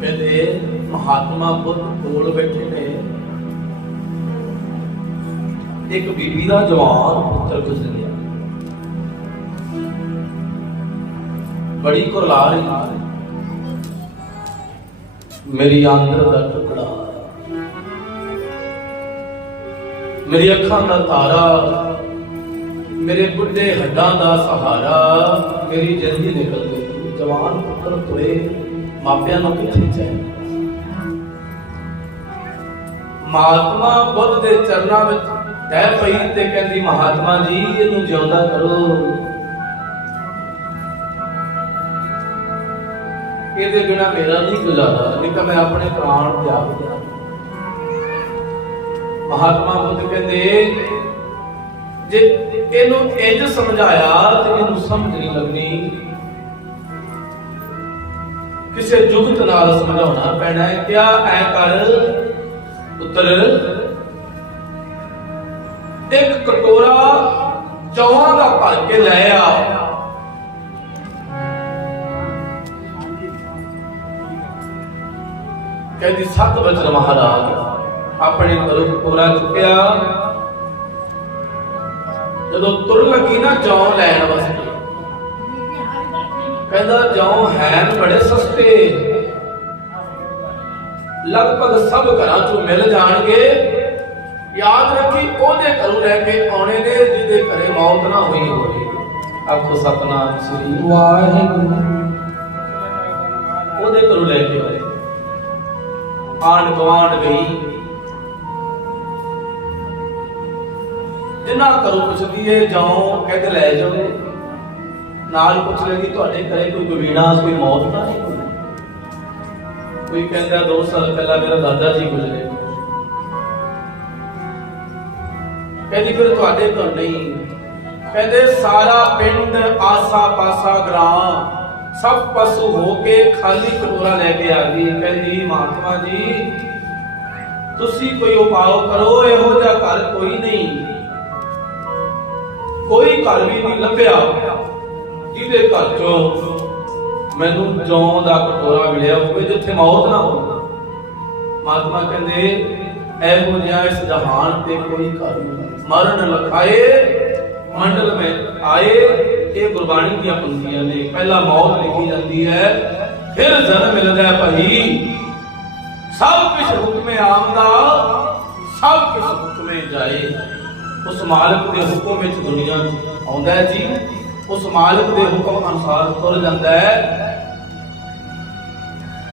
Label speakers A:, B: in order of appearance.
A: ਕਹਿੰਦੇ ਮਹਾਤਮਾ ਬੁੱਧ ਕੋਲ ਬੈਠੇ ਨੇ। ਇੱਕ ਬੀਬੀ ਦਾ ਜਵਾਨ ਪੁੱਤਰ ਗੁਜ਼ਰ ਬੜੀ ਕੁਰਲਾ ਮੇਰੀ ਆਂਦਰ ਦਾ ਟੁਕੜਾ। ਮੇਰੀ ਅੱਖਾਂ ਦਾ ਤਾਰਾ। ਮੇਰੇ ਬੁੱਢੇ ਹੱਡਾਂ ਦਾ ਸਹਾਰਾ। ਮੇਰੀ ਜ਼ਿੰਦਗੀ ਨਿਕਲ ਗਈ ਜਵਾਨ ਪੁੱਤਰ ਤੁਰੇ। ਮਾਪਿਆਂ ਨੂੰ ਕਿੱਥੇ ਚਾਹੀਦਾ। ਮਹਾਤਮਾ ਬੁੱਧ ਦੇ ਚਰਨਾਂ ਵਿੱਚ ਕਹਿ ਪਈ ਤੇ ਕਹਿੰਦੀ, ਮਹਾਤਮਾ ਜੀ, ਇਹਨੂੰ ਜਿਉਂਦਾ ਕਰੋ। ਇਹਦੇ ਬਿਨਾ ਮੇਰਾ ਨਹੀਂ ਗੁਜ਼ਾਰਾ ਨਹੀਂ ਤਾਂ ਮੈਂ ਆਪਣੇ ਪ੍ਰਾਣ ਤਿਆਗ ਦਿਆਂ ਮਹਾਤਮਾ ਬੁੱਧ ਕਹਿੰਦੇ, ਜੇ ਇਹਨੂੰ ਇੰਜ ਸਮਝਾਇਆ ਤੇ ਇਹਨੂੰ ਸਮਝ ਨਹੀਂ ਲੱਗਣੀ ਕਿਸੇ ਜੁਗਤ ਨਾਲ ਸਮਝਾਉਣਾ ਪੈਣਾ ਹੈ। ਕਿਆ ਐ ਕਰ? ਪੁੱਤਰ ਇੱਕ ਕਟੋਰਾ ਚੌਹਾਂ ਦਾ ਭਰ ਕੇ ਲੈ ਆ। ਕਹਿੰਦੀ, ਸਤ ਵਚਨ ਮਹਾਰਾਜ, ਆਪਣੇ ਘਰੋਂ ਕਟੋਰਾ ਚੁੱਕਿਆ। ਜਦੋਂ ਤੁਰ ਲੱਗੀ ਨਾ ਚੌਂ ਲੈਣ ਵਾਸਤੇ ਕਹਿੰਦਾ ਜੌਂ ਹੈ ਬੜੇ ਸਸਤੇ। ਲਗਭਗ ਸਭ ਘਰਾਂ ਚੋਂ ਮਿਲ ਜਾਣਗੇ। ਯਾਦ ਰੱਖੀ ਉਹਦੇ ਘਰੋਂ ਲੈ ਕੇ ਆਉਣੇ ਨੇ, ਜਿਹਦੇ ਘਰੇ ਮੌਤ ਨਾ ਹੋਈ ਹੋਵੇ। ਆਖੋ ਸਤਨਾਮ ਸ੍ਰੀ
B: ਵਾਹਿਗੁਰੂ।
A: ਉਹਦੇ ਘਰੋਂ ਲੈ ਕੇ ਆਏ ਆਂਡ ਗਵਾਂਡ ਗਈ। ਇਹਨਾਂ ਘਰੋਂ ਪੁੱਛਦੀ ਏ ਜਾਓ ਕਹਿੰਦੇ ਲੈ ਜਾਓ ਨਾਲ ਪੁੱਛ ਲੈਗੀ ਤੁਹਾਡੇ ਘਰੇ ਕੋਈ ਗਵੀਣਾ ਕੋਈ ਮੌਤ ਤਾਂ ਨਹੀਂ ਕੋਈ ਕਹਿੰਦਾ 2 ਸਾਲ ਪਹਿਲਾਂ ਮੇਰਾ ਦਾਦਾ ਜੀ ਗੁਜ਼ਰੇ। ਕਹਿੰਦੀ, ਫਿਰ ਤੁਹਾਡੇ ਘਰ ਨਹੀਂ। ਕਹਿੰਦੇ, ਸਾਰਾ ਪਿੰਡ ਆਸਾ ਪਾਸਾ ਗ੍ਰਾਮ, ਸਭ ਪਸ਼ੂ ਹੋ ਕੇ ਖਾਲੀ ਕਟੋਰਾ ਲੈ ਕੇ ਆ ਗਈ ਕਹਿੰਦੀ, ਮਹਾਤਮਾ ਜੀ, ਤੁਸੀਂ ਕੋਈ ਉਪਾਅ ਕਰੋ, ਇਹੋ ਜਿਹਾ ਘਰ ਕੋਈ ਨਹੀਂ। ਕੋਈ ਘਰ ਵੀ ਨਹੀਂ ਲੱਭਿਆ। ਜਿਹਦੇ ਘਰ ਚੋਂ ਮੈਨੂੰ ਜੌਂ ਦਾ ਕਟੋਰਾ ਮਿਲਿਆ ਹੋਵੇ ਜਿੱਥੇ ਮੌਤ ਨਾ ਹੋਵੇ? ਮਹਾਤਮਾ ਕਹਿੰਦੇ, ਇਹੋ ਜਿਹਾ ਇਸ ਜਹਾਨ ਤੇ ਕੋਈ ਘਰ ਮਰਨ ਲਖਾਏ, ਮੰਡਲ ਵਿੱਚ ਆਏ, ਇਹ ਗੁਰਬਾਣੀ ਦੀਆਂ ਪੰਕਤੀਆਂ ਨੇ। ਪਹਿਲਾਂ ਮੌਤ ਲਿਖੀ ਜਾਂਦੀ ਹੈ, ਫਿਰ ਜਨਮ ਮਿਲਦਾ ਹੈ ਭਾਈ। ਸਭ ਕੁਝ ਹੁਕਮੇ ਆਮਦਾ ਸਭ ਕੁਝ ਹੁਕਮੇ ਜਾਏ। ਉਸ ਮਾਲਕ ਦੇ ਹੁਕਮ ਵਿੱਚ ਦੁਨੀਆ ਆਉਂਦਾ ਹੈ ਜੀ। ਉਸ ਮਾਲਕ ਦੇ ਹੁਕਮ ਅਨੁਸਾਰ ਤੁਰ ਜਾਂਦਾ ਹੈ।